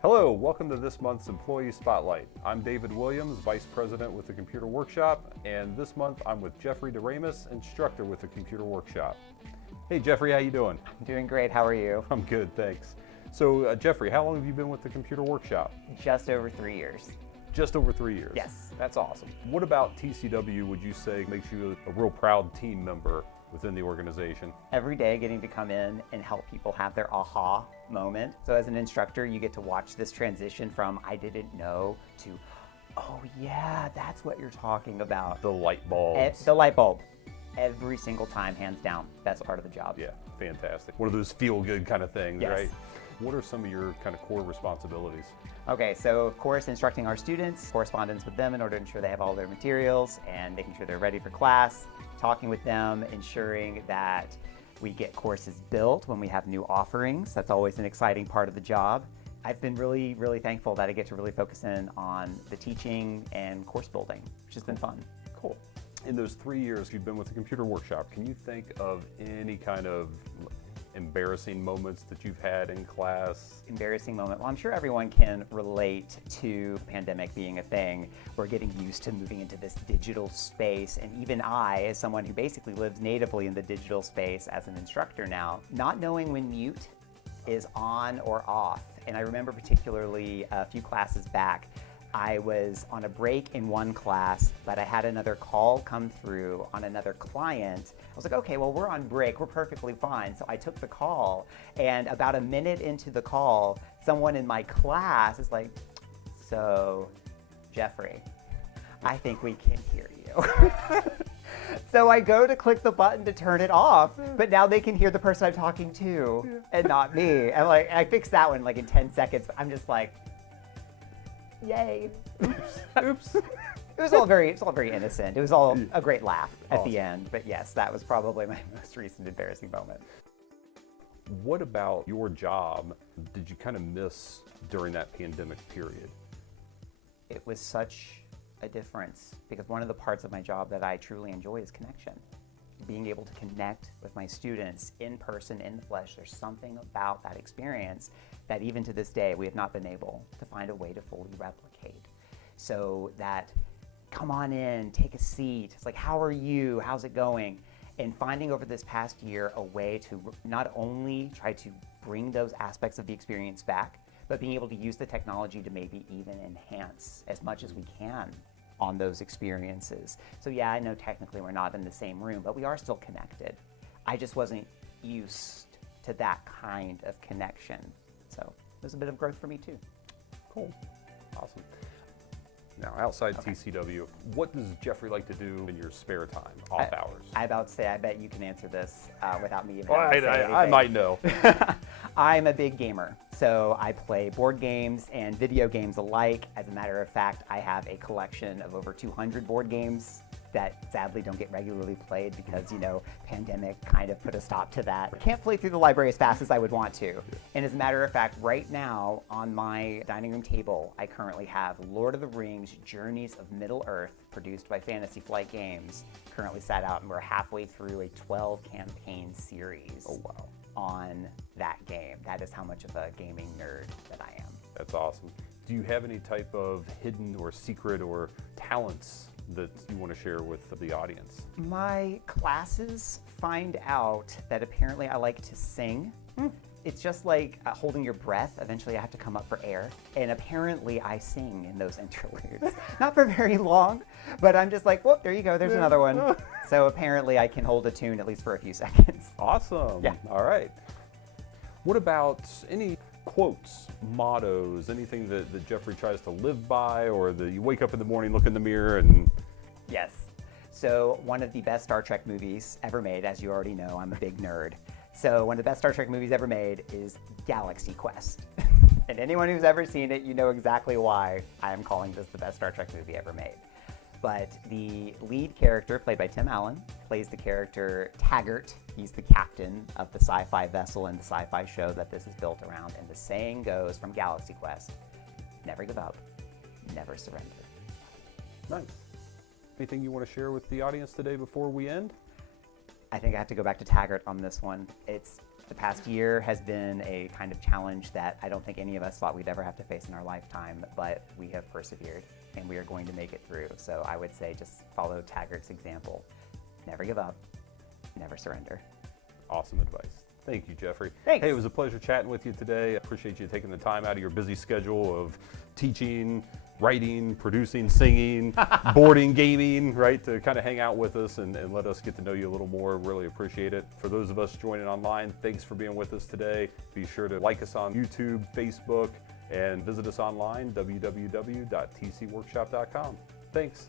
Hello, welcome to this month's Employee Spotlight. I'm David Williams, Vice President with the Computer Workshop, and this month I'm with Jeffrey DeRamus, Instructor with the Computer Workshop. Hey Jeffrey, how you doing? I'm doing great, how are you? I'm good, thanks. So Jeffrey, how long have you been with the Computer Workshop? Just over 3 years. Just over 3 years? Yes. That's awesome. What about TCW would you say makes you a real proud team member within the organization? Every day getting to come in and help people have their aha moment. So as an instructor, you get to watch this transition from I didn't know to, oh yeah, that's what you're talking about. The light bulbs. The light bulb. Every single time, hands down, best part of the job. Yeah, fantastic. One of those feel-good kind of things, Yes. right? What are some of your kind of core responsibilities? Okay, so of course, instructing our students, correspondence with them in order to ensure they have all their materials and making sure they're ready for class, talking with them, ensuring that we get courses built when we have new offerings. That's always an exciting part of the job. I've been really, really thankful that I get to really focus in on the teaching and course building, which has been fun. Cool. In those 3 years you've been with the Computer Workshop, can you think of any kind of embarrassing moments that you've had in class? Embarrassing moment. Well, I'm sure everyone can relate to pandemic being a thing. We're getting used to moving into this digital space, and even I, as someone who basically lives natively in the digital space as an instructor now, not knowing when mute is on or off. And I remember particularly a few classes back, I was on a break in one class, but I had another call come through on another client. I was like, okay, well, we're on break, we're perfectly fine. So I took the call, and about a minute into the call, someone in my class is like, so, Jeffrey, I think we can hear you. So I go to click the button to turn it off, but now they can hear the person I'm talking to and not me. And like, I fixed that one like in 10 seconds, but I'm just like, yay. Oops. It was all very innocent. It was all a great laugh at Awesome. the end. But yes, that was probably my most recent embarrassing moment. What about your job did you kind of miss during that pandemic period? It was such a difference because one of the parts of my job that I truly enjoy is connection. Being able to connect with my students in person, in the flesh, there's something about that experience that even to this day, we have not been able to find a way to fully replicate. So that, come on in, take a seat. It's like, how are you? How's it going? And finding over this past year a way to not only try to bring those aspects of the experience back, but being able to use the technology to maybe even enhance as much as we can on those experiences. So yeah, I know technically we're not in the same room, but we are still connected. I just wasn't used to that kind of connection. So there's a bit of growth for me too. Cool. Awesome. Now, outside Okay. TCW, what does Jeffrey like to do in your spare time, off hours? I about to say, I bet you can answer this without me even Well, having to say I anything. might know. I'm a big gamer, so I play board games and video games alike. As a matter of fact, I have a collection of over 200 board games that sadly don't get regularly played because, you know, pandemic kind of put a stop to that. I can't play through the library as fast as I would want to. And as a matter of fact, right now on my dining room table, I currently have Lord of the Rings Journeys of Middle-earth, produced by Fantasy Flight Games, currently sat out, and we're halfway through a 12-campaign series. Oh, wow. On that game. That is how much of a gaming nerd that I am. That's awesome. Do you have any type of hidden or secret or talents that you want to share with the audience? My classes find out that apparently I like to sing. It's just like holding your breath. Eventually I have to come up for air. And apparently I sing in those interludes. Not for very long, but I'm just like, whoop, there you go, there's another one. So apparently I can hold a tune at least for a few seconds. Awesome. Yeah. All right. What about any quotes, mottos, anything that Jeffrey tries to live by, or that you wake up in the morning, look in the mirror, and... Yes. So one of the best Star Trek movies ever made, as you already know, I'm a big nerd. So one of the best Star Trek movies ever made is Galaxy Quest. And anyone who's ever seen it, you know exactly why I am calling this the best Star Trek movie ever made. But the lead character, played by Tim Allen, plays the character Taggart. He's the captain of the sci-fi vessel in the sci-fi show that this is built around. And the saying goes from Galaxy Quest, never give up, never surrender. Nice. Anything you want to share with the audience today before we end? I think I have to go back to Taggart on this one. It's The past year has been a kind of challenge that I don't think any of us thought we'd ever have to face in our lifetime, but we have persevered and we are going to make it through. So I would say just follow Taggart's example. Never give up, never surrender. Awesome advice. Thank you, Jeffrey. Thanks. Hey, it was a pleasure chatting with you today. I appreciate you taking the time out of your busy schedule of teaching, writing, producing, singing, boarding, gaming, right, to kind of hang out with us and let us get to know you a little more. Really appreciate it. For those of us joining online, thanks for being with us today. Be sure to like us on YouTube, Facebook, and visit us online, www.tcworkshop.com. Thanks.